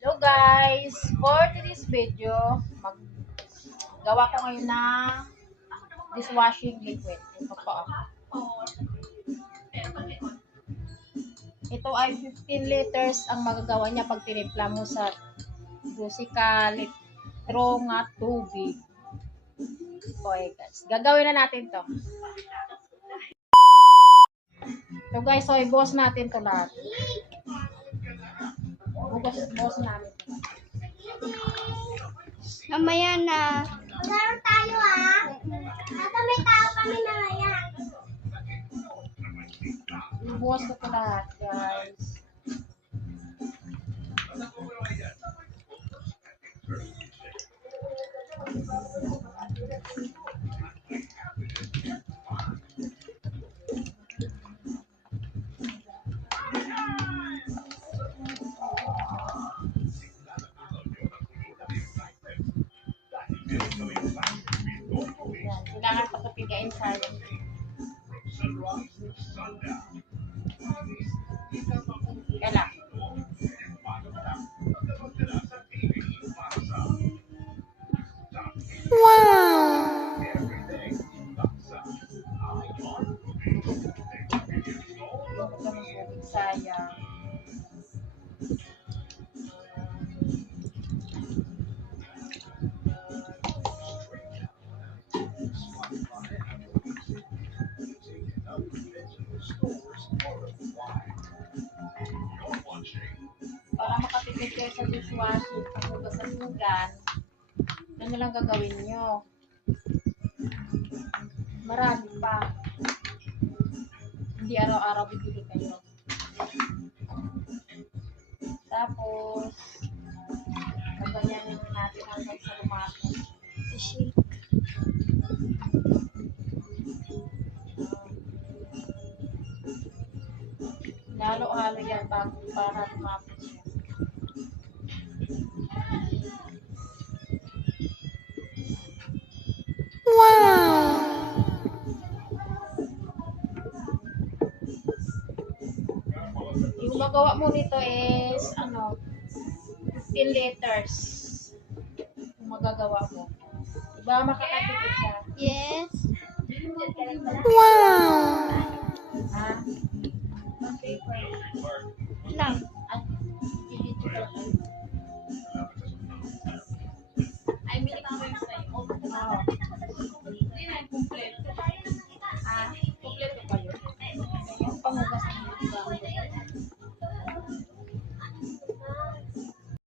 Hello guys! For today's video, maggawa ko ngayon ng dishwashing liquid. Ito po. Ito ay 15 liters ang magagawa niya pag tinimpla mo sa 12 litro nga tubig. Okay guys, gagawin na natin to. So guys, so i-boss natin to lahat. Boss namin. Mamaya na. Maglaro tayo Ata may tao kami na ngayon. I-boss ko to lahat guys. Yan, kailangan patupigain sayang. Kaya sayang. Para makatipid kayo sa dishwashing, paghugas sa sugan, ano lang gagawin nyo? Marami pa. Hindi araw-araw bibili kayo. Tapos, gaganyanin natin hanggang sa lumakas. Halo-halo yan para lumapos siya. Yung magawa mo nito is 15 liters. Yung magagawa mo. Diba makakatipid siya? Yes. Ha? Lang. At i-video ka lang.